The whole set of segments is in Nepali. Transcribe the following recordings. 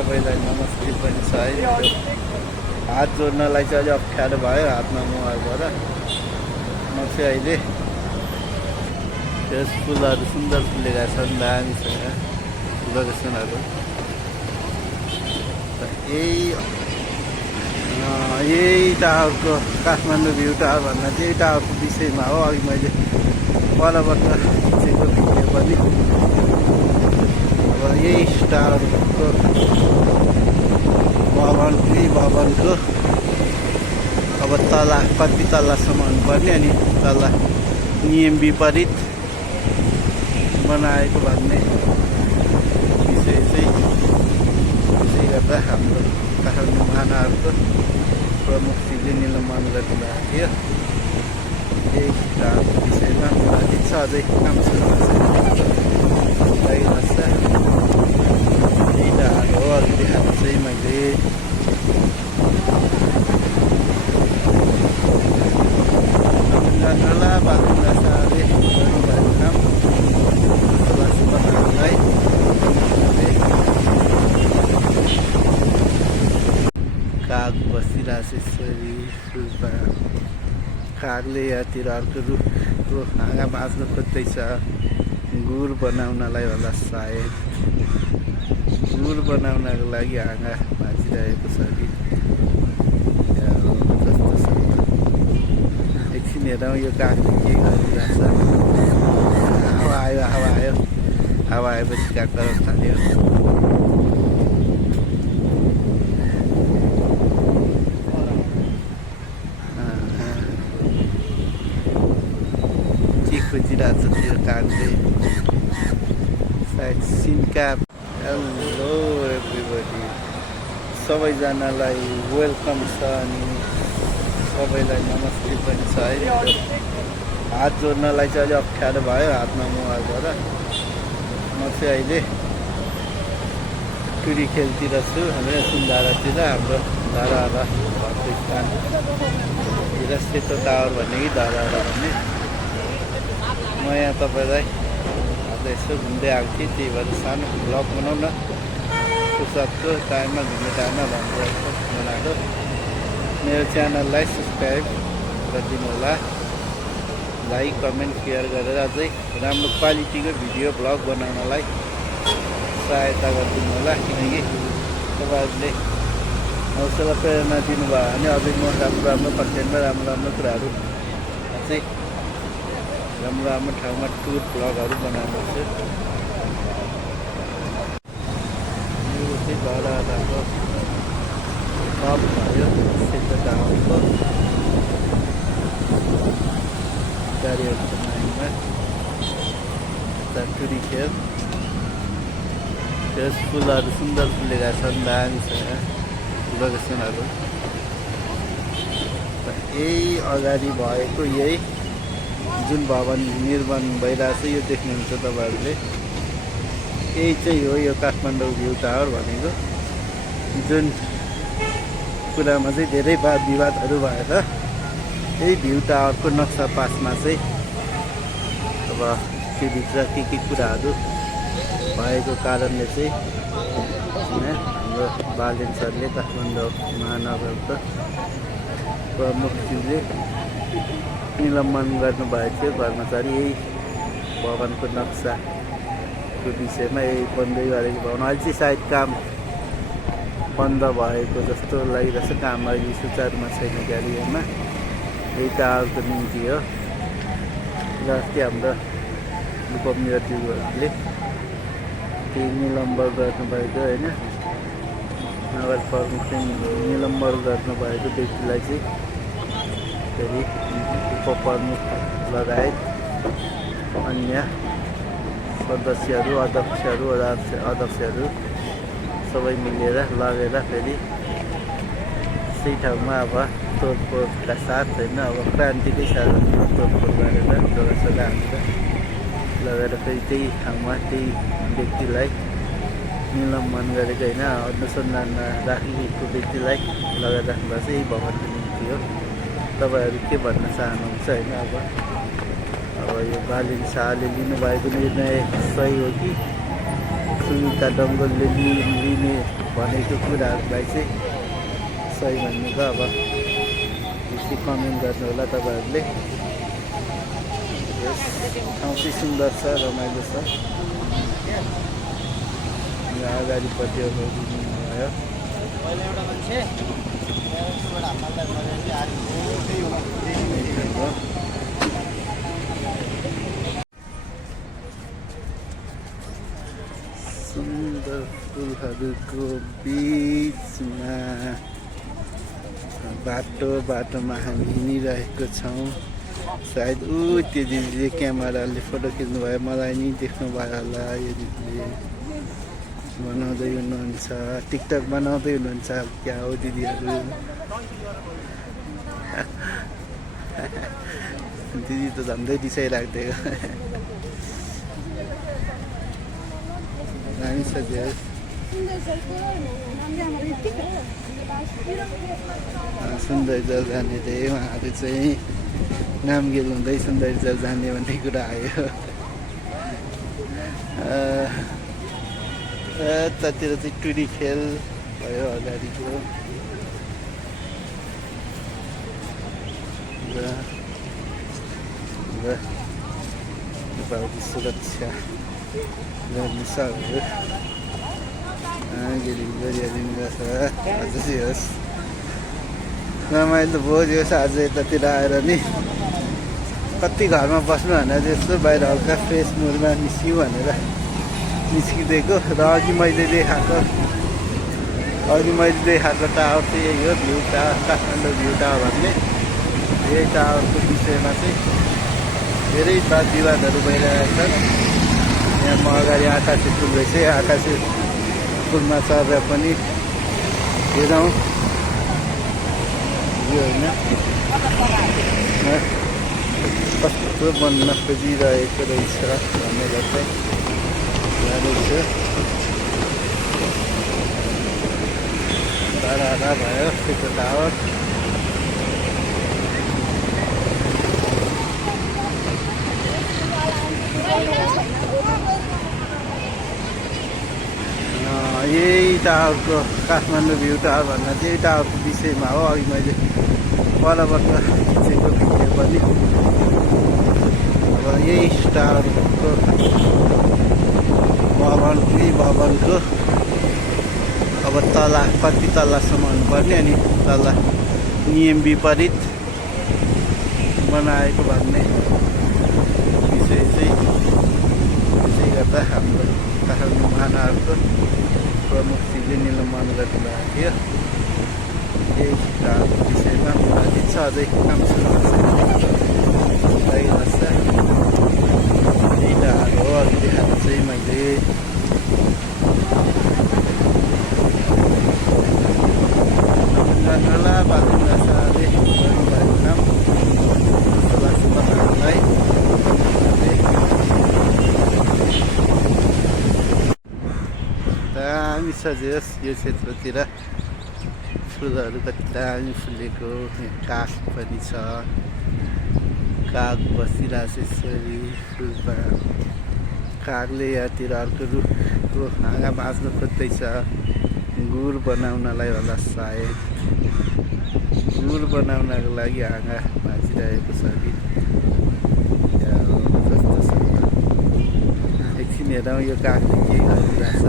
सबैलाई नमस्ते पनि छ है। हात जोड्नलाई चाहिँ अलिक अप्ठ्यारो भयो हातमा मोबाइल भएर। म चाहिँ अहिले त्यस फुलहरू सुन्दर फुलेका छन्, दामी छ यहाँ लोकेसनहरू। यही टावरको काठमाडौँ भ्यू टावर भन्दा चाहिँ यही टावरको विषयमा हो। अघि मैले परबाट खिचेको भिडियो पनि अब यही टावरको भवनको अब तला कति तल्लासम्म हुनुपर्ने अनि तल्ला नियम विपरीत बनाएको भन्ने विषय चाहिँ त्यसै गर्दा हाम्रो काठमाडौँ महानगरको प्रमुख श्रीले निलम्बन गर्नुभएको थियो। यही टावरको विषयमा अझै छ, अझै काम सुरु लागिरहेछ। यही टावर हो, अघि देखाएको चाहिँ मैले जानला बालुङ्गा शाहले गर्नुभएको काम बनाउनलाई काग बसिरहेको छ। यसरी सुरुमा कागले यहाँतिर अर्को रुखको हाँगा बाँच्न खोज्दैछ, गुड बनाउनलाई होला सायद। गुड बनाउनको लागि हाँगा भाँचिरहेको छ कि जस्तो छ। एकछिन हेरौँ यो कागले के गरिरहेछ। हावा आयो, हावा आयो, हावा आएपछि काग कराउन थाल्यो। खोजिरहेको छ त्यो कागले सायद सिन्का। हेलो एभ्रिबडी, सबैजनालाई वेलकम छ अनि सबैलाई नमस्ते पनि छ है। हात जोड्नलाई चाहिँ अलिक अप्ठ्यारो भयो हातमा मोबाइल भएर। म चाहिँ अहिले टुरी खेलतिर छु, हाम्रो सुन्धारातिर। हाम्रो धाराहरा भएको स्थान सेतो टावर भन्ने कि धाराहरा भन्ने। म यहाँ तपाईँलाई आज यसो घुम्दै आएको थिएँ, त्यही भएर सानो भ्लग बनाउँ न फुर्सदको टाइममा, घुम्ने टाइममा भनेर बनाएको। मेरो च्यानललाई सब्सक्राइब गरिदिनु होला, लाइक कमेन्ट सेयर गरेर अझै राम्रो क्वालिटीको भिडियो भ्लग बनाउनलाई सहायता गरिदिनु होला। किनकि तपाईँहरूले हौसला प्रेरणा दिनुभयो भने अझै म राम्रो कन्टेन्टमा राम्रो कुराहरू अझै राम्रो ठाउँमा टुर भ्लगहरू बनाउनुपर्छ। यो चाहिँ धाराको टप भयो सेतो टावरको गाडीहरूको लाइनमा टुरी खेल। त्यस फुलहरू सुन्दर फुलेका छन्, दामी छ यहाँ लोकेसनहरू। यही अगाडि भएको यही जुन भवन निर्माण भइरहेछ यो देख्नुहुन्छ तपाईँहरूले, यही चाहिँ हो यो काठमाडौँ भ्यू टावर भनेको। जुन कुरामा चाहिँ धेरै वाद विवादहरू भएर यही भ्यू टावरको नक्सा पासमा चाहिँ अब त्योभित्र के कुराहरू भएको कारणले चाहिँ हाम्रो बालेन सरले काठमाडौँ महानगरको प्रमुख श्रीले निलम्बन गर्नुभएको थियो कर्मचारी। यही भवनको नक्साको विषयमा यही बन्दै गरेको भवन अहिले चाहिँ सायद काम बन्द भएको जस्तो लागिरहेछ। काम अहिले सुचारुमा छैन गाडीमा। यही टावरको निम्ति हो। र अस्ति हाम्रो उपमेयरज्यूहरूले केही निलम्बन गर्नुभएको होइन, नगर प्रमुखले निलम्बन गर्नुभएको व्यक्तिलाई चाहिँ फेरि उपप्रमुख लगायत अन्य सदस्यहरू अध्यक्षहरू सबै मिलेर लगेर फेरि त्यही ठाउँमा अब तोडफोडका साथ होइन, अब क्रान्तिकै साथ तोडफोड गरेर जग्गा हालेर लगेर फेरि त्यही ठाउँमा त्यही व्यक्तिलाई निलम्बन गरेको होइन, अनुसन्धानमा राखिएको व्यक्तिलाई लगेर राख्नु चाहिँ यही भवनको निम्ति हो। तपाईँहरू के भन्न चाहनुहुन्छ होइन? अब यो बालिन शाहले लिनुभएको निर्णय सही हो कि सुनिता डङ्गोलले लिने भनेको कुराहरूलाई चाहिँ सही भन्नु त अब बेसी कमेन्ट गर्नु होला तपाईँहरूले। यस ठाउँ चाहिँ सुन्दर छ, रमाइलो छ। यहाँ अगाडिपट्टि भयो सुन्दर फुलहरूको बिचमा बाटोमा हामी हिँडिरहेको छौँ। सायद त्यो दिदीले क्यामेराले फोटो खिच्नुभयो, मलाई नि देख्नुभयो होला। यो दिदीले बनाउँदै हुनुहुन्छ, टिकटक बनाउँदै हुनुहुन्छ। क्या हो दिदीहरू, दिदी त झन्डै रिसाइराख्दियो। दामी छ त्यो सुन्दरजल जाने थिए उहाँहरू चाहिँ नामगेल हुँदै सुन्दरजल जाने भन्ने कुरा आयो। यतातिर चाहिँ टुरी खेल भयो अगाडिको। नेपालको सुरक्षा गर्ने सबहरू गरिहालिनु छ। अझ चाहिँ होस् रमाइलो भयो आज यतातिर आएर नि। कति घरमा बस्नु भनेर त्यस्तो बाहिर हल्का फ्रेस मुडमा निस्क्यौँ भनेर निस्किदिएको। र अघि मैले देखाएको टावर चाहिँ यही हो, view tower, Kathmandu view tower भन्ने। यही टावरको विषयमा चाहिँ धेरै वाद विवादहरू भइरहेका छन्। यहाँ म अगाडि आकाशे पुल रहेछ, आकाशे पुलमा चढेर पनि हेरौँ यो होइन कस्तो बन्न खोजिरहेको रहेछ भनेर चाहिँ जाँदैछु। टाढा भयो त्यो टावर। यही टावरको काठमाडौँ भ्यू टावर भन्दा चाहिँ यही टावरको विषयमा हो। अघि मैले परबाट खिचेको भिडियो पनि अब यही टावरको भवनको अब तला कति तल्लासम्म हुनुपर्ने, अनि तल्ला नियम विपरीत बनाएको भन्ने विषय चाहिँ त्यसै गर्दा हाम्रो काठमाडौँ महानगरको प्रमुख श्री निलमोहन गर्नुभएको थियो। यही टावरको विषयमा अझै छ, अझै काम सुरु लागिरहेछ। यही टावर हो। अघि देखाएको चाहिँ मैले गर्नुहोला बालुङ्गा साले गर्नुभएको काम लाग्छ तपाईँहरूलाई। दामी छ यो क्षेत्रतिर फुलहरू कति दामी फुलेको। काग पनि छ, काग बसिरहेछ यसरी फुलमा। कागले यहाँतिर अर्को रुखको हाँगा भाँच्न खोज्दैछ, गुड बनाउनलाई होला सायद। गुड बनाउनको लागि हाँगा भाँचिरहेको छ कि कस्तो छ। एकछिन हेरौँ यो कागले के गरिरहेछ।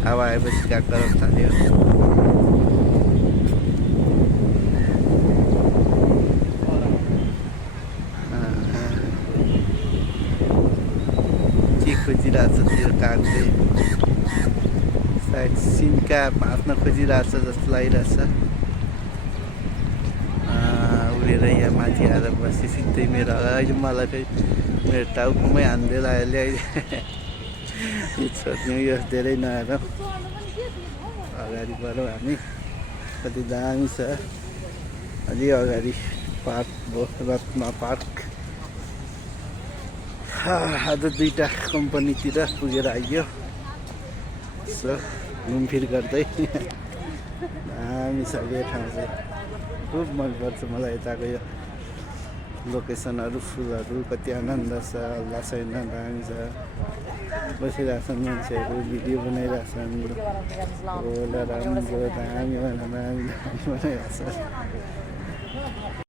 हावा आएपछि काग कराउन थाल्यो। के खोजिरहेछ त्यो कागले, सायद सिन्का भाँच्न खोजिरहेछ जस्तो लागिरहेछ। उडेर यहाँ माथि आएर बसी सिधै मेरो अहिले मलाई फेरि मेरो टाउकोमै हान्दै लाग्यो। यो छोड्ने यो धेरै नहेरौँ, अगाडि बढौँ हामी। कति दामी छ। अलि अगाडि पार्क भयो, रत्न पार्क। आज दुईवटा कम्पनीतिर पुगेर आइयो। सो घुमफिर गर्दै दामी छ यो ठाउँ चाहिँ। खुब मनपर्छ मलाई यताको यो लोकेसनहरू फुलहरू कति आनन्द छ हल्ला छैन दामी छ बसिरहेछन् मान्छेहरू भिडियो बनाइरहेछन् राम्रो दामी बनाइरहेछ